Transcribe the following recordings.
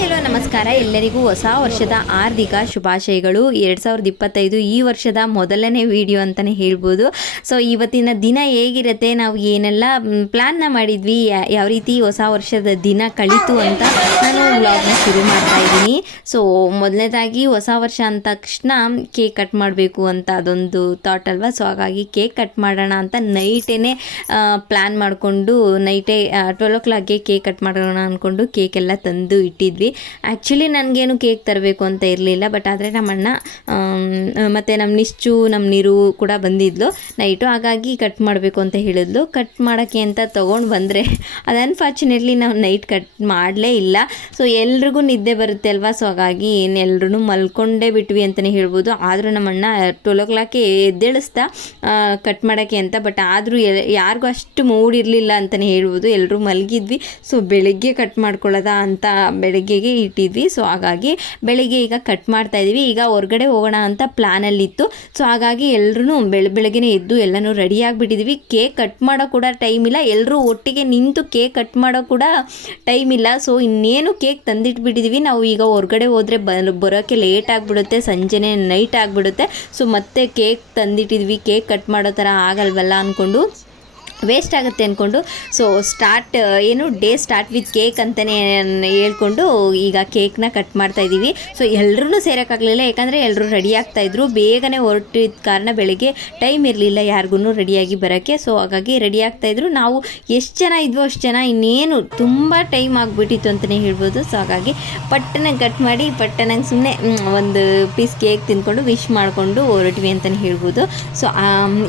Hello ನಮಸ್ಕಾರ. ಎಲ್ಲರಿಗೂ ಹೊಸ ವರ್ಷದ ಆರ್ಥಿಕ ಶುಭಾಶಯಗಳು. ಎರಡು ಸಾವಿರದ ಇಪ್ಪತ್ತೈದು ಈ ವರ್ಷದ ಮೊದಲನೇ ವಿಡಿಯೋ ಅಂತಲೇ ಹೇಳ್ಬೋದು. ಸೊ ಇವತ್ತಿನ ದಿನ ಹೇಗಿರುತ್ತೆ? ನಾವು ಏನೆಲ್ಲ ಪ್ಲ್ಯಾನ್ನ ಮಾಡಿದ್ವಿ? ಯಾವ ರೀತಿ ಹೊಸ ವರ್ಷದ ದಿನ ಕಳೀತು ಅಂತ ನಾನು ವ್ಲಾಗ್ನ ಶುರು ಮಾಡ್ತಾ ಇದ್ದೀನಿ. ಸೊ ಮೊದಲನೇದಾಗಿ ಹೊಸ ವರ್ಷ ಅಂದ ತಕ್ಷಣ ಕೇಕ್ ಕಟ್ ಮಾಡಬೇಕು ಅಂತ ಅದೊಂದು ಥಾಟ್ ಅಲ್ವಾ? ಸೊ ಹಾಗಾಗಿ ಕೇಕ್ ಕಟ್ ಮಾಡೋಣ ಅಂತ ನೈಟೇ ಪ್ಲ್ಯಾನ್ ಮಾಡಿಕೊಂಡು ನೈಟೇ ಟ್ವೆಲ್ ಓ ಕ್ಲಾಕ್ಗೆ ಕೇಕ್ ಕಟ್ ಮಾಡೋಣ ಅಂದ್ಕೊಂಡು ಕೇಕ್ ಎಲ್ಲ ತಂದು ಇಟ್ಟಿದ್ವಿ. ಆ್ಯಕ್ಚುಲಿ ನನಗೇನು ಕೇಕ್ ತರಬೇಕು ಅಂತ ಇರಲಿಲ್ಲ ಬಟ್ ಆದರೆ ನಮ್ಮ ಅಣ್ಣ ಮತ್ತು ನಮ್ಮ ನಿಶ್ಚು ನಮ್ಮ ನೀರು ಕೂಡ ಬಂದಿದ್ಲು. ನೈಟು ಹಾಗಾಗಿ ಕಟ್ ಮಾಡಬೇಕು ಅಂತ ಹೇಳಿದ್ಲು. ಕಟ್ ಮಾಡೋಕ್ಕೆ ಅಂತ ತೊಗೊಂಡು ಬಂದರೆ, ಅದು ಅನ್ಫಾರ್ಚುನೇಟ್ಲಿ ನಾವು ನೈಟ್ ಕಟ್ ಮಾಡಲೇ ಇಲ್ಲ. ಸೊ ಎಲ್ರಿಗೂ ನಿದ್ದೆ ಬರುತ್ತೆ ಅಲ್ವಾ? ಸೊ ಹಾಗಾಗಿ ಎಲ್ಲರೂ ಮಲ್ಕೊಂಡೇ ಬಿಟ್ವಿ ಅಂತಲೇ ಹೇಳ್ಬೋದು. ಆದರೂ ನಮ್ಮ ಅಣ್ಣ ಟ್ವೆಲ್ ಓ ಕ್ಲಾಕೆ ಎದ್ದೇಳಿಸ್ತಾ ಕಟ್ ಮಾಡೋಕ್ಕೆ ಅಂತ ಬಟ್ ಆದರೂ ಯಾರಿಗೂ ಅಷ್ಟು ಮೂಡ್ ಇರಲಿಲ್ಲ ಅಂತಲೇ ಹೇಳ್ಬೋದು. ಎಲ್ಲರೂ ಮಲಗಿದ್ವಿ. ಸೊ ಬೆಳಗ್ಗೆ ಕಟ್ ಮಾಡ್ಕೊಳ್ಳೋದ ಅಂತ ಬೆಳಗ್ಗೆಗೆ ಇಟ್ಟಿದ್ವಿ. ಸೊ ಹಾಗಾಗಿ ಬೆಳಗ್ಗೆ ಈಗ ಕಟ್ ಮಾಡ್ತಾ ಇದೀವಿ. ಈಗ ಹೊರಗಡೆ ಹೋಗೋಣ ಅಂತ ಪ್ಲ್ಯಾನಲ್ಲಿತ್ತು ಸೊ ಹಾಗಾಗಿ ಎಲ್ಲರೂ ಬೆಳ, ಬೆಳಗ್ಗೆನೇ ಎದ್ದು ಎಲ್ಲನೂ ರೆಡಿ ಕೇಕ್ ಕಟ್ ಮಾಡೋ ಕೂಡ ಟೈಮ್ ಇಲ್ಲ. ಎಲ್ಲರೂ ಒಟ್ಟಿಗೆ ನಿಂತು ಕೇಕ್ ಕಟ್ ಮಾಡೋ ಕೂಡ ಟೈಮ್ ಇಲ್ಲ. ಸೊ ಇನ್ನೇನು ಕೇಕ್ ತಂದಿಟ್ಬಿಟ್ಟಿದ್ವಿ. ನಾವು ಈಗ ಹೊರಗಡೆ ಹೋದರೆ ಬರೋಕ್ಕೆ ಲೇಟ್ ಆಗಿಬಿಡುತ್ತೆ. ಸಂಜೆನೇ ನೈಟ್ ಆಗಿಬಿಡುತ್ತೆ. ಸೊ ಮತ್ತೆ ಕೇಕ್ ತಂದಿಟ್ಟಿದ್ವಿ. ಕೇಕ್ ಕಟ್ ಮಾಡೋ ಥರ ಆಗಲ್ವಲ್ಲ ಅಂದ್ಕೊಂಡು ವೇಸ್ಟ್ ಆಗುತ್ತೆ ಅಂದ್ಕೊಂಡು ಸೊ ಸ್ಟಾರ್ಟ್ ಏನು ಡೇ ಸ್ಟಾರ್ಟ್ ವಿತ್ ಕೇಕ್ ಅಂತಲೇ ಹೇಳ್ಕೊಂಡು ಈಗ ಕೇಕ್ನ ಕಟ್ ಮಾಡ್ತಾ ಇದ್ದೀವಿ. ಸೊ ಎಲ್ಲರೂ ಸೇರೋಕ್ಕಾಗಲಿಲ್ಲ ಯಾಕಂದರೆ ಎಲ್ಲರೂ ರೆಡಿ ಆಗ್ತಾಯಿದ್ರು ಬೇಗನೆ ಹೊರಟಿದ್ದ ಕಾರಣ ಬೆಳಗ್ಗೆ ಟೈಮ್ ಇರಲಿಲ್ಲ ಯಾರಿಗೂ ರೆಡಿಯಾಗಿ ಬರೋಕ್ಕೆ. ಸೊ ಹಾಗಾಗಿ ರೆಡಿ ಆಗ್ತಾಯಿದ್ರು ನಾವು ಎಷ್ಟು ಜನ ಇದ್ವೋ ಅಷ್ಟು ಜನ ಇನ್ನೇನು ತುಂಬ ಟೈಮ್ ಆಗಿಬಿಟ್ಟಿತ್ತು ಅಂತಲೇ ಹೇಳ್ಬೋದು. ಸೊ ಹಾಗಾಗಿ ಪಟ್ಟನ ಕಟ್ ಮಾಡಿ ಪಟ್ಟನಂಗೆ ಸುಮ್ಮನೆ ಒಂದು ಪೀಸ್ ಕೇಕ್ ತಿಂದ್ಕೊಂಡು ವಿಶ್ ಮಾಡಿಕೊಂಡು ಹೊರಟ್ವಿ ಅಂತಲೇ ಹೇಳ್ಬೋದು. ಸೊ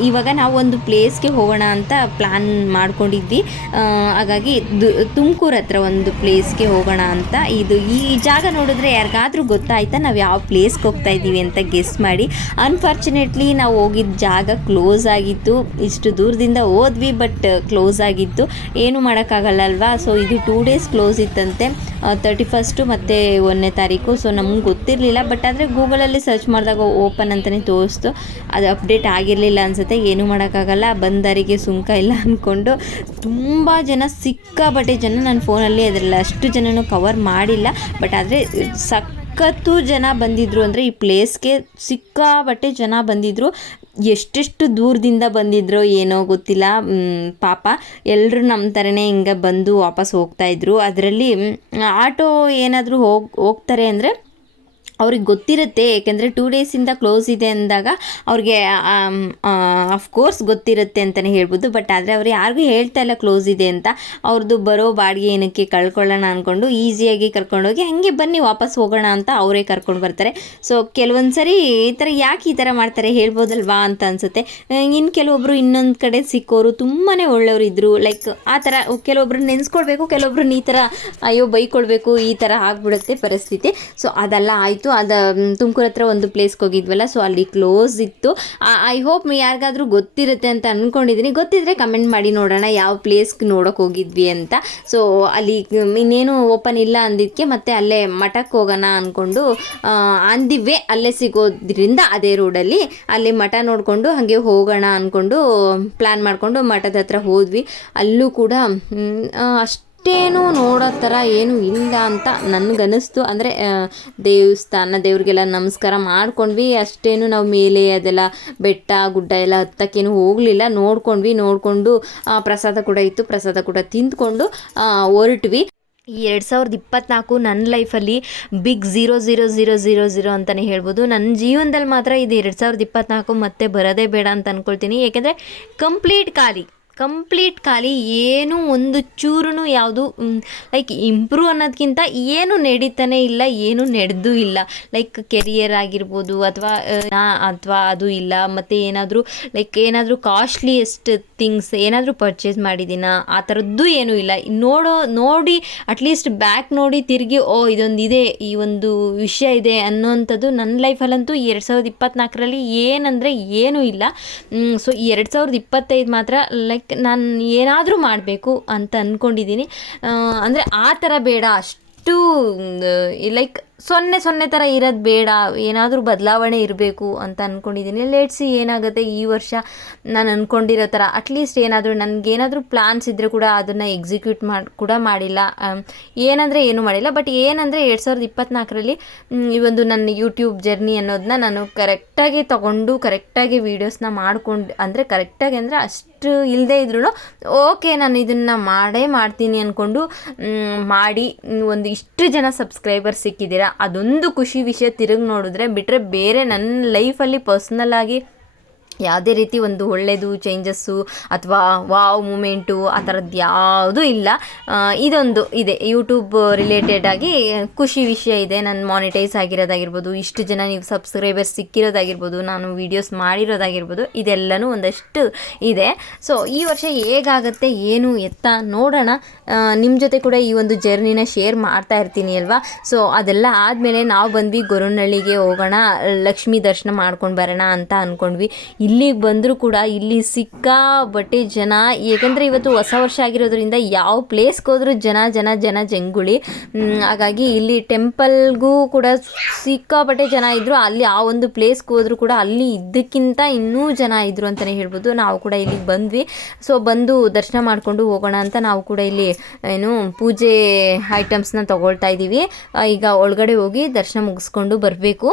ಇವಾಗ ನಾವು ಒಂದು ಪ್ಲೇಸ್ಗೆ ಹೋಗೋಣ ಅಂತ ಪ್ಲ್ಯಾನ್ ಮಾಡ್ಕೊಂಡಿದ್ವಿ ಹಾಗಾಗಿ ತುಮಕೂರು ಹತ್ರ ಒಂದು ಪ್ಲೇಸ್ಗೆ ಹೋಗೋಣ ಅಂತ. ಇದು ಈ ಜಾಗ ನೋಡಿದ್ರೆ ಯಾರಿಗಾದರೂ ಗೊತ್ತಾಯ್ತಾ, ನಾವು ಯಾವ ಪ್ಲೇಸ್ಗೆ ಹೋಗ್ತಾ ಇದ್ದೀವಿ ಅಂತ ಗೆಸ್ ಮಾಡಿ. ಅನ್ಫಾರ್ಚುನೇಟ್ಲಿ ನಾವು ಹೋಗಿದ್ದ ಜಾಗ ಕ್ಲೋಸ್ ಆಗಿತ್ತು. ಇಷ್ಟು ದೂರದಿಂದ ಹೋದ್ವಿ ಬಟ್ ಕ್ಲೋಸ್ ಆಗಿತ್ತು. ಏನು ಮಾಡೋಕ್ಕಾಗಲ್ಲ ಅಲ್ವಾ? ಸೊ ಇದು ಟೂ ಡೇಸ್ ಕ್ಲೋಸ್ ಇತ್ತಂತೆ. ತರ್ಟಿ ಫಸ್ಟು ಮತ್ತು ಒಂದನೇ ತಾರೀಕು. ಸೊ ನಮ್ಗೆ ಗೊತ್ತಿರಲಿಲ್ಲ ಬಟ್ ಆದರೆ ಗೂಗಲಲ್ಲಿ ಸರ್ಚ್ ಮಾಡಿದಾಗ ಓಪನ್ ಅಂತಲೇ ತೋರಿಸ್ತು. ಅದು ಅಪ್ಡೇಟ್ ಆಗಿರಲಿಲ್ಲ ಅನಿಸುತ್ತೆ. ಏನು ಮಾಡೋಕ್ಕಾಗಲ್ಲ? ಬಂದರಿಗೆ ಸುಂಕ ಇಲ್ಲ. ಅಂದ್ಕೊಂಡು ತುಂಬ ಜನ ಸಿಕ್ಕಾಪಟ್ಟೆ ಜನ ನನ್ನ ಫೋನಲ್ಲಿ ಅದರಲ್ಲಿ ಅಷ್ಟು ಜನನೂ ಕವರ್ ಮಾಡಿಲ್ಲ. ಬಟ್ ಆದರೆ ಸಖತ್ತು ಜನ ಬಂದಿದ್ರು ಅಂದರೆ ಈ ಪ್ಲೇಸ್ಗೆ ಸಿಕ್ಕಾಪಟ್ಟೆ ಜನ ಬಂದಿದ್ದರು ಎಷ್ಟೆಷ್ಟು ದೂರದಿಂದ ಬಂದಿದ್ರೋ ಏನೋ ಗೊತ್ತಿಲ್ಲ. ಪಾಪ ಎಲ್ಲರೂ ನಮ್ಮ ಥರನೇ ಹಿಂಗೆ ಬಂದು ವಾಪಸ್ ಹೋಗ್ತಾಯಿದ್ರು ಅದರಲ್ಲಿ ಆಟೋ ಏನಾದರೂ ಹೋಗಿ, ಹೋಗ್ತಾರೆ ಅಂದರೆ ಅವ್ರಿಗೆ ಗೊತ್ತಿರುತ್ತೆ, ಏಕೆಂದರೆ ಟೂ ಡೇಸಿಂದ ಕ್ಲೋಸ್ ಇದೆ ಅಂದಾಗ ಅವ್ರಿಗೆ ಅಫ್ಕೋರ್ಸ್ ಗೊತ್ತಿರುತ್ತೆ ಅಂತಲೇ ಹೇಳ್ಬೋದು. ಬಟ್ ಆದರೆ ಅವ್ರು ಯಾರಿಗೂ ಹೇಳ್ತಾ ಇಲ್ಲ ಕ್ಲೋಸ್ ಇದೆ ಅಂತ. ಅವ್ರದ್ದು ಬರೋ ಬಾಡಿಗೆ ಏನಕ್ಕೆ ಕಳ್ಕೊಳ್ಳೋಣ ಅಂದ್ಕೊಂಡು ಈಸಿಯಾಗಿ ಕರ್ಕೊಂಡೋಗಿ ಹಾಗೆ ಬನ್ನಿ ವಾಪಸ್ ಹೋಗೋಣ ಅಂತ ಅವರೇ ಕರ್ಕೊಂಡು ಬರ್ತಾರೆ. ಸೊ ಕೆಲವೊಂದು ಸರಿ ಈ ಥರ ಯಾಕೆ ಈ ಥರ ಮಾಡ್ತಾರೆ ಹೇಳ್ಬೋದಲ್ವಾ ಅಂತ ಅನಿಸುತ್ತೆ. ಇನ್ನು ಕೆಲವೊಬ್ಬರು ಇನ್ನೊಂದು ಕಡೆ ಸಿಕ್ಕೋರು ತುಂಬಾ ಒಳ್ಳೆಯವರು ಇದ್ದರು ಲೈಕ್ ಆ ಥರ ಕೆಲವೊಬ್ರು ನೆನೆಸ್ಕೊಳ್ಬೇಕು ಕೆಲವೊಬ್ರನ್ನ ಈ ಥರ ಅಯ್ಯೋ ಬೈಕೊಳ್ಬೇಕು, ಈ ಥರ ಆಗ್ಬಿಡುತ್ತೆ ಪರಿಸ್ಥಿತಿ. ಸೊ ಅದೆಲ್ಲ ಆಯಿತು. ಅದು ತುಮಕೂರು ಹತ್ರ ಒಂದು ಪ್ಲೇಸ್ಗೆ ಹೋಗಿದ್ವಲ್ಲ ಸೊ ಅಲ್ಲಿ ಕ್ಲೋಸ್ ಇತ್ತು. ಐ ಹೋಪ್ ಯಾರಿಗಾದ್ರೂ ಗೊತ್ತಿರುತ್ತೆ ಅಂತ ಅಂದ್ಕೊಂಡಿದ್ದೀನಿ ಗೊತ್ತಿದ್ರೆ ಕಮೆಂಟ್ ಮಾಡಿ ನೋಡೋಣ ಯಾವ ಪ್ಲೇಸ್ಗೆ ನೋಡೋಕೆ ಹೋಗಿದ್ವಿ ಅಂತ. ಸೊ ಅಲ್ಲಿ ಇನ್ನೇನು ಓಪನ್ ಇಲ್ಲ ಅಂದಿದ್ದಕ್ಕೆ ಮತ್ತೆ ಅಲ್ಲೇ ಮಠಕ್ಕೆ ಹೋಗೋಣ ಅಂದ್ಕೊಂಡು ಆನ್ ಅಲ್ಲೇ ಸಿಗೋದ್ರಿಂದ ಅದೇ ರೋಡಲ್ಲಿ ಅಲ್ಲಿ ಮಠ ನೋಡಿಕೊಂಡು ಹಾಗೆ ಹೋಗೋಣ ಅಂದ್ಕೊಂಡು ಪ್ಲ್ಯಾನ್ ಮಾಡಿಕೊಂಡು ಮಠದ ಹತ್ರ ಹೋದ್ವಿ. ಅಲ್ಲೂ ಕೂಡ ಆ, ಅಷ್ಟೇನು ನೋಡೋ ಥರ ಏನು ಇಲ್ಲ ಅಂತ ನನಗನ್ನಿಸ್ತು ಅಂದರೆ ದೇವಸ್ಥಾನ ದೇವ್ರಿಗೆಲ್ಲ ನಮಸ್ಕಾರ ಮಾಡ್ಕೊಂಡ್ವಿ. ಅಷ್ಟೇನು ನಾವು ಮೇಲೆ ಅದೆಲ್ಲ ಬೆಟ್ಟ, ಗುಡ್ಡ ಎಲ್ಲ ಹತ್ತಕ್ಕೇನು ಹೋಗಲಿಲ್ಲ. ನೋಡ್ಕೊಂಡ್ವಿ, ನೋಡಿಕೊಂಡು ಪ್ರಸಾದ ಕೂಡ ಇತ್ತು. ಪ್ರಸಾದ ಕೂಡ ತಿಂದ್ಕೊಂಡು ಹೊರಟ್ವಿ. ಈ ಎರಡು ಸಾವಿರದ ಇಪ್ಪತ್ನಾಲ್ಕು ನನ್ನ ಲೈಫಲ್ಲಿ big zero zero zero zero zero ಅಂತಲೇ ಹೇಳ್ಬೋದು. ನನ್ನ ಜೀವನದಲ್ಲಿ ಮಾತ್ರ ಇದು ಎರಡು ಸಾವಿರದ ಇಪ್ಪತ್ತ್ನಾಲ್ಕು ಮತ್ತೆ ಬರೋದೇ ಬೇಡ ಅಂತ ಅಂದ್ಕೊಳ್ತೀನಿ ಏಕೆಂದರೆ, ಕಂಪ್ಲೀಟ್ ಖಾಲಿ. ಕಂಪ್ಲೀಟ್ ಖಾಲಿ, ಏನೂ ಒಂದು ಚೂರು ಯಾವುದು ಲೈಕ್ ಇಂಪ್ರೂವ್ ಅನ್ನೋದಕ್ಕಿಂತ ಏನು ನಡೀತಾನೆ ಇಲ್ಲ, ಏನು ನಡೆದೂ ಇಲ್ಲ. ಲೈಕ್ ಕೆರಿಯರ್ ಆಗಿರ್ಬೋದು ಅಥವಾ ಅಥವಾ ಅದು ಇಲ್ಲ, ಮತ್ತು ಏನಾದರೂ ಲೈಕ್ ಏನಾದರೂ ಕಾಸ್ಟ್ಲಿಯೆಸ್ಟ್ ಥಿಂಗ್ಸ್ ಏನಾದರೂ ಪರ್ಚೇಸ್ ಮಾಡಿದ್ದೀನ, ಆ ಥರದ್ದು ಏನೂ ಇಲ್ಲ. ನೋಡೋ, ನೋಡಿ ಅಟ್ಲೀಸ್ಟ್ ಬ್ಯಾಕ್ ನೋಡಿ ತಿರುಗಿ, ಓ ಇದೊಂದು ಇದೆ ಈ ಒಂದು ವಿಷಯ ಇದೆ ಅನ್ನೋವಂಥದ್ದು ನನ್ನ ಲೈಫಲ್ಲಂತೂ ಎರಡು ಸಾವಿರದ ಇಪ್ಪತ್ತ್ನಾಲ್ಕರಲ್ಲಿ ಏನಂದರೆ ಏನೂ ಇಲ್ಲ. ಸೊ ಎರಡು ಸಾವಿರದ ಇಪ್ಪತ್ತೈದು ಮಾತ್ರ ಲೈಕ್ ನಾನು ಏನಾದರೂ ಮಾಡಬೇಕು ಅಂತ ಅಂದ್ಕೊಂಡಿದ್ದೀನಿ ಅಂದರೆ ಆ ಥರ ಬೇಡ. ಅಷ್ಟು ಲೈಕ್ ಸೊನ್ನೆ ಸೊನ್ನೆ ಥರ ಇರೋದು ಬೇಡ ಏನಾದರೂ ಬದಲಾವಣೆ ಇರಬೇಕು ಅಂತ ಅಂದ್ಕೊಂಡಿದ್ದೀನಿ ಲೇಟ್ಸಿ ಏನಾಗುತ್ತೆ ಈ ವರ್ಷ ನಾನು ಅಂದ್ಕೊಂಡಿರೋ ಥರ ಅಟ್ಲೀಸ್ಟ್ ಏನಾದರೂ ನನಗೇನಾದರೂ ಪ್ಲ್ಯಾನ್ಸ್ ಇದ್ದರೆ ಕೂಡ ಅದನ್ನು ಎಕ್ಸಿಕ್ಯೂಟ್ ಮಾಡಿ ಕೂಡ ಮಾಡಿಲ್ಲ. ಆಮ್, ಏನಂದರೆ ಏನೂ ಮಾಡಿಲ್ಲ. ಬಟ್ ಏನಂದರೆ ಎರಡು ಸಾವಿರದ ಇಪ್ಪತ್ತ್ನಾಲ್ಕರಲ್ಲಿ ಈ ಒಂದು ನನ್ನ ಯೂಟ್ಯೂಬ್ ಜರ್ನಿ ಅನ್ನೋದನ್ನ ನಾನು ಕರೆಕ್ಟಾಗಿ ತೊಗೊಂಡು ಕರೆಕ್ಟಾಗಿ ವೀಡಿಯೋಸ್ನ ಮಾಡ್ಕೊಂಡು ಅಂದರೆ ಕರೆಕ್ಟಾಗಿ ಅಂದರೆ ಅಷ್ಟು ಇಲ್ಲದೆ ಇದ್ರೂ ಓಕೆ ನಾನು ಇದನ್ನು ಮಾಡೇ ಮಾಡ್ತೀನಿ ಅಂದ್ಕೊಂಡು ಮಾಡಿ ಒಂದು ಇಷ್ಟು ಜನ ಸಬ್ಸ್ಕ್ರೈಬರ್ ಸಿಕ್ಕಿದ್ದೀರಾ? ಅದೊಂದು ಖುಷಿ ವಿಷಯ ತಿರುಗಿ ನೋಡಿದ್ರೆ ಬಿಟ್ಟರೆ ಬೇರೆ ನನ್ನ ಲೈಫಲ್ಲಿ ಪರ್ಸ್ನಲ್ ಆಗಿ ಯಾವುದೇ ರೀತಿ ಒಂದು ಒಳ್ಳೆಯದು ಚೇಂಜಸ್ಸು ಅಥವಾ ವಾವ್ ಮೂಮೆಂಟು ಆ ಥರದ್ದು ಯಾವುದೂ ಇಲ್ಲ. ಇದೊಂದು ಇದೆ. ಯೂಟ್ಯೂಬ್ ರಿಲೇಟೆಡ್ ಆಗಿ ಖುಷಿ ವಿಷಯ ಇದೆ. ನಾನು ಮಾನಿಟೈಸ್ ಆಗಿರೋದಾಗಿರ್ಬೋದು, ಇಷ್ಟು ಜನ ನೀವು ಸಬ್ಸ್ಕ್ರೈಬರ್ಸ್ ಸಿಕ್ಕಿರೋದಾಗಿರ್ಬೋದು, ನಾನು ವೀಡಿಯೋಸ್ ಮಾಡಿರೋದಾಗಿರ್ಬೋದು, ಇದೆಲ್ಲನೂ ಒಂದಷ್ಟು ಇದೆ. ಸೊ ಈ ವರ್ಷ ಹೇಗಾಗುತ್ತೆ, ಏನು ಎತ್ತ ನೋಡೋಣ. ನಿಮ್ಮ ಜೊತೆ ಕೂಡ ಈ ಒಂದು ಜರ್ನಿನ ಶೇರ್ ಮಾಡ್ತಾ ಇರ್ತೀನಿ ಅಲ್ವಾ? ಸೊ ಅದೆಲ್ಲ ಆದಮೇಲೆ ನಾವು ಬಂದ್ವಿ ಗೊರವನಹಳ್ಳಿಗೆ ಹೋಗೋಣ, ಲಕ್ಷ್ಮೀ ದರ್ಶನ ಮಾಡ್ಕೊಂಡು ಬರೋಣ ಅಂತ ಅಂದ್ಕೊಂಡ್ವಿ ಇಲ್ಲಿಗೆ ಬಂದರೂ ಕೂಡ ಇಲ್ಲಿ ಸಿಕ್ಕಾಬಟ್ಟೆ ಜನ, ಏಕೆಂದರೆ ಇವತ್ತು ಹೊಸ ವರ್ಷ ಆಗಿರೋದ್ರಿಂದ ಯಾವ ಪ್ಲೇಸ್ಗೆ ಹೋದರೂ ಜನ ಜನ ಜನ ಜಂಗುಳಿ. ಹಾಗಾಗಿ ಇಲ್ಲಿ ಟೆಂಪಲ್ಗೂ ಕೂಡ ಸಿಕ್ಕಾಪಟ್ಟೆ ಜನ ಇದ್ದರು ಅಲ್ಲಿ ಆ ಒಂದು ಪ್ಲೇಸ್ಗೆ ಹೋದರೂ ಕೂಡ ಅಲ್ಲಿ ಇದ್ದಕ್ಕಿಂತ ಇನ್ನೂ ಜನ ಇದ್ದರು ಅಂತಲೇ ಹೇಳ್ಬೋದು. ನಾವು ಕೂಡ ಇಲ್ಲಿಗೆ ಬಂದ್ವಿ. ಸೊ ಬಂದು ದರ್ಶನ ಮಾಡಿಕೊಂಡು ಹೋಗೋಣ ಅಂತ ನಾವು ಕೂಡ ಇಲ್ಲಿ, ಏನು, ಪೂಜೆ ಐಟಮ್ಸ್ನ ತಗೊಳ್ತಾ ಇದ್ದೀವಿ ಈಗ ಒಳಗಡೆ ಹೋಗಿ ದರ್ಶನ ಮುಗಿಸ್ಕೊಂಡು ಬರಬೇಕು.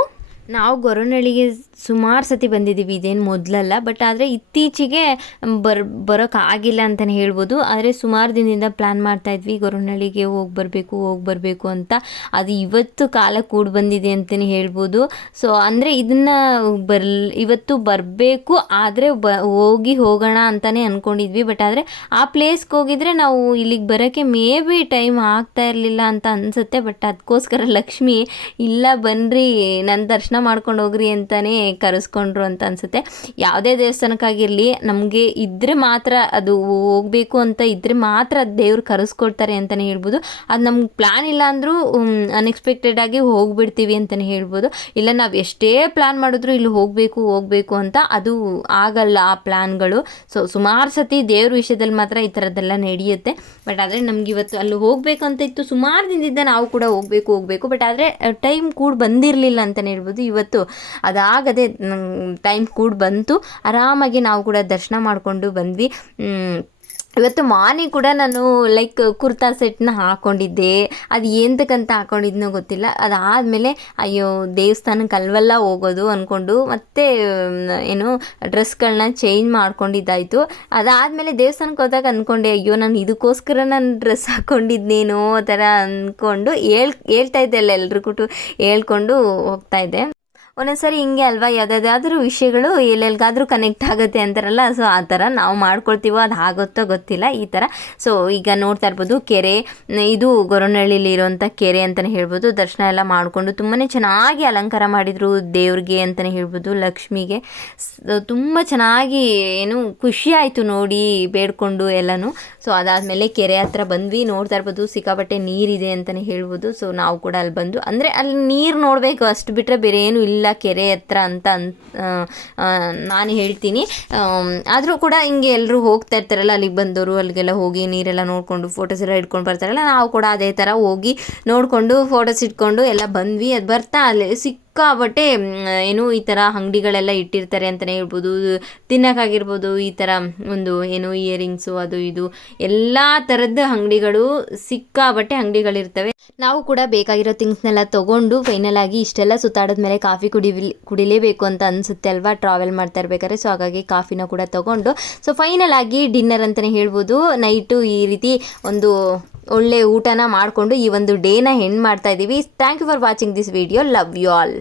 ನಾವು ಗೊರವನಳ್ಳಿಗೆ ಸುಮಾರು ಸತಿ ಬಂದಿದ್ದೀವಿ, ಇದೇನು ಮೊದಲಲ್ಲ ಬಟ್ ಆದರೆ ಇತ್ತೀಚೆಗೆ ಬರ್ ಬರೋಕ್ಕಾಗಿಲ್ಲ ಅಂತಲೇ ಹೇಳ್ಬೋದು. ಆದರೆ ಸುಮಾರು ದಿನದಿಂದ ಪ್ಲ್ಯಾನ್ ಮಾಡ್ತಾ ಇದ್ವಿ, ಗೊರವನಹಳ್ಳಿಗೆ ಹೋಗಿ ಬರಬೇಕು ಹೋಗಿ ಬರಬೇಕು ಅಂತ. ಅದು ಇವತ್ತು ಕಾಲ ಕೂಡಿ ಬಂದಿದೆ ಅಂತಲೇ ಹೇಳ್ಬೋದು. ಸೊ ಅಂದರೆ ಇದನ್ನು ಬರ್ ಇವತ್ತು ಬರಬೇಕು, ಆದರೆ ಬ, ಹೋಗಿ ಹೋಗೋಣ ಅಂತಲೇ ಅಂದ್ಕೊಂಡಿದ್ವಿ ಬಟ್ ಆದರೆ ಆ ಪ್ಲೇಸ್ಗೆ ಹೋಗಿದ್ರೆ ನಾವು ಇಲ್ಲಿಗೆ ಬರೋಕ್ಕೆ ಮೇ ಬಿ ಟೈಮ್ ಆಗ್ತಾ ಇರಲಿಲ್ಲ ಅಂತ ಅನಿಸುತ್ತೆ. ಬಟ್ ಅದಕ್ಕೋಸ್ಕರ ಲಕ್ಷ್ಮಿ, ಇಲ್ಲ ಬನ್ನಿರಿ ನನ್ನ ದರ್ಶನ ಮಾಡ್ಕೊಂಡು ಹೋಗ್ರಿ ಅಂತಲೇ ಕರೆಸ್ಕೊಂಡ್ರು ಅಂತ ಅನ್ಸುತ್ತೆ. ಯಾವುದೇ ದೇವಸ್ಥಾನಕ್ಕಾಗಿರಲಿ, ನಮಗೆ ಇದ್ದರೆ ಮಾತ್ರ ಅದು ಹೋಗಬೇಕು ಅಂತ ಇದ್ದರೆ ಮಾತ್ರ ದೇವ್ರು ಕರೆಸ್ಕೊಡ್ತಾರೆ ಅಂತಲೇ ಹೇಳ್ಬೋದು. ಅದು ನಮ್ಗೆ ಪ್ಲ್ಯಾನ್ ಇಲ್ಲ ಅಂದರೂ ಅನ್ಎಕ್ಸ್ಪೆಕ್ಟೆಡ್ ಆಗಿ ಹೋಗ್ಬಿಡ್ತೀವಿ ಅಂತಲೇ ಹೇಳ್ಬೋದು. ಇಲ್ಲ, ನಾವು ಎಷ್ಟೇ ಪ್ಲ್ಯಾನ್ ಮಾಡಿದ್ರು ಇಲ್ಲಿ ಹೋಗಬೇಕು ಹೋಗಬೇಕು ಅಂತ ಅದು ಆಗಲ್ಲ ಆ ಪ್ಲ್ಯಾನ್ಗಳು ಸೊ ಸುಮಾರು ಸತಿ ದೇವ್ರ ವಿಷಯದಲ್ಲಿ ಮಾತ್ರ ಈ ಥರದ್ದೆಲ್ಲ ನಡೆಯುತ್ತೆ. ಬಟ್ ಆದರೆ ನಮ್ಗೆ ಇವತ್ತು ಅಲ್ಲಿ ಹೋಗಬೇಕು ಅಂತ ಇತ್ತು, ಸುಮಾರು ದಿನದಿಂದ ನಾವು ಕೂಡ ಹೋಗಬೇಕು ಹೋಗಬೇಕು. ಬಟ್ ಆದರೆ ಟೈಮ್ ಕೂಡ ಬಂದಿರಲಿಲ್ಲ ಅಂತಲೇ ಹೇಳ್ಬೋದು. ಇವತ್ತು. ಅದಾಗದೆ ಟೈಮ್ ಕೂಡ ಬಂತು. ಆರಾಮಾಗಿ ನಾವು ಕೂಡ ದರ್ಶನ ಮಾಡಿಕೊಂಡು ಬಂದ್ವಿ. ಇವತ್ತು ಮಾರ್ನಿಂಗ್ ಕೂಡ ನಾನು ಲೈಕ್ ಕುರ್ತಾ ಸೆಟ್ನ ಹಾಕ್ಕೊಂಡಿದ್ದೆ ಅದು ಎಂತಕ್ಕಂತ ಹಾಕ್ಕೊಂಡಿದ್ನೋ ಗೊತ್ತಿಲ್ಲ. ಅದಾದಮೇಲೆ, ಅಯ್ಯೋ ದೇವಸ್ಥಾನಕ್ಕೆ ಅಲ್ವಲ್ಲ ಹೋಗೋದು ಅಂದ್ಕೊಂಡು ಮತ್ತೆ ಏನು ಡ್ರೆಸ್ಗಳನ್ನ ಚೇಂಜ್ ಮಾಡ್ಕೊಂಡಿದ್ದಾಯಿತು. ಅದಾದಮೇಲೆ ದೇವಸ್ಥಾನಕ್ಕೆ ಹೋದಾಗ ಅಂದ್ಕೊಂಡೆ ಅಯ್ಯೋ, ನಾನು ಇದಕ್ಕೋಸ್ಕರ ನಾನು ಡ್ರೆಸ್ ಹಾಕ್ಕೊಂಡಿದ್ನೇನೋ ಆ ಥರ ಅಂದ್ಕೊಂಡು ಹೇಳ್, ಹೇಳ್ತಾ ಇದ್ದೆ ಅಲ್ಲ ಎಲ್ರಿಗೂ ಹೇಳ್ಕೊಂಡು ಹೋಗ್ತಾ ಇದ್ದೆ. ಒಂದೊಂದ್ಸರಿ ಹಿಂಗೆ ಅಲ್ವಾ? ಯಾವುದಾದ್ರೂ ವಿಷಯಗಳು ಎಲ್ಲೆಲ್ಲಿಗಾದ್ರೂ ಕನೆಕ್ಟ್ ಆಗುತ್ತೆ ಅಂತಾರಲ್ಲ ಸೊ ಆ ಥರ ನಾವು ಮಾಡ್ಕೊಳ್ತೀವೋ, ಅದು ಆಗುತ್ತೋ ಗೊತ್ತಿಲ್ಲ, ಈ ಥರ. ಸೊ ಈಗ ನೋಡ್ತಾ ಇರ್ಬೋದು, ಕೆರೆ, ಇದು ಗೊರವನಹಳ್ಳಿಲಿ ಇರುವಂಥ ಕೆರೆ ಅಂತಲೇ ಹೇಳ್ಬೋದು. ದರ್ಶನ ಎಲ್ಲ ಮಾಡಿಕೊಂಡು ತುಂಬಾ ಚೆನ್ನಾಗಿ ಅಲಂಕಾರ ಮಾಡಿದರು ದೇವ್ರಿಗೆ ಅಂತಲೇ ಹೇಳ್ಬೋದು, ಲಕ್ಷ್ಮಿಗೆ. ತುಂಬ ಚೆನ್ನಾಗಿ ಏನು ಖುಷಿ ಆಯಿತು ನೋಡಿ ಬೇಡ್ಕೊಂಡು ಎಲ್ಲನೂ. ಸೊ ಅದಾದಮೇಲೆ ಕೆರೆ ಹತ್ರ ಬಂದ್ವಿ, ನೋಡ್ತಾ ಇರ್ಬೋದು, ಸಿಕ್ಕಾಪಟ್ಟೆ ನೀರಿದೆ ಅಂತಲೇ ಹೇಳ್ಬೋದು. ಸೊ ನಾವು ಕೂಡ ಅಲ್ಲಿ ಬಂದು, ಅಂದರೆ ಅಲ್ಲಿ ನೀರು ನೋಡಬೇಕು, ಅಷ್ಟು ಬಿಟ್ಟರೆ ಬೇರೆ ಏನೂ ಇಲ್ಲ. ಕೆರೆ ಹತ್ರ ಅಂತ ನಾನು ಹೇಳ್ತೀನಿ. ಆದರೂ ಕೂಡ ಹಿಂಗೆ ಎಲ್ಲರೂ ಹೋಗ್ತಾ ಇರ್ತಾರಲ್ಲ, ಅಲ್ಲಿಗೆ ಬಂದವರು ಅಲ್ಲಿಗೆಲ್ಲ ಹೋಗಿ ನೀರೆಲ್ಲ ನೋಡಿಕೊಂಡು ಫೋಟೋಸ್ ಎಲ್ಲ ಇಟ್ಕೊಂಡು ಬರ್ತಾರಲ್ಲ, ನಾವು ಕೂಡ ಅದೇ ಥರ ಹೋಗಿ ನೋಡಿಕೊಂಡು ಫೋಟೋಸ್ ಇಟ್ಕೊಂಡು ಎಲ್ಲ ಬಂದ್ವಿ. ಅದು ಬರ್ತಾ ಅಲ್ಲಿ ಸಿಕ್ಕಾಬಟ್ಟೆ ಏನು ಈ ಥರ ಅಂಗಡಿಗಳೆಲ್ಲ ಇಟ್ಟಿರ್ತಾರೆ ಅಂತಲೇ ಹೇಳ್ಬೋದು. ತಿನ್ನೋಕ್ಕಾಗಿರ್ಬೋದು, ಈ ಥರ ಒಂದು ಏನು ಇಯರಿಂಗ್ಸು, ಅದು ಇದು. ಎಲ್ಲ ಥರದ ಅಂಗಡಿಗಳು ಸಿಕ್ಕಾಬಟ್ಟೆ ಅಂಗಡಿಗಳಿರ್ತವೆ. ನಾವು ಕೂಡ ಬೇಕಾಗಿರೋ ಥಿಂಗ್ಸ್ನೆಲ್ಲ ತೊಗೊಂಡು ಫೈನಲ್ ಆಗಿ ಇಷ್ಟೆಲ್ಲ ಸುತ್ತಾಡಿದ್ಮೇಲೆ ಕಾಫಿ ಕುಡಿ ಕುಡಿಲೇಬೇಕು ಅಂತ ಅನಿಸುತ್ತೆ ಅಲ್ವಾ? ಟ್ರಾವೆಲ್ ಮಾಡ್ತಾ ಇರ್ಬೇಕಾದ್ರೆ, ಸೊ ಹಾಗಾಗಿ ಕಾಫಿನ ಕೂಡ ತೊಗೊಂಡು. ಸೊ ಫೈನಲ್ ಆಗಿ ಡಿನ್ನರ್ ಅಂತಲೇ ಹೇಳ್ಬೋದು. ನೈಟು ಈ ರೀತಿ ಒಂದು ಒಳ್ಳೆ ಊಟನ ಮಾಡಿಕೊಂಡು ಈ ಒಂದು ಡೇನ ಹೆಣ್ಣು ಮಾಡ್ತಾ ಇದ್ದೀವಿ thank you for watching this video love you all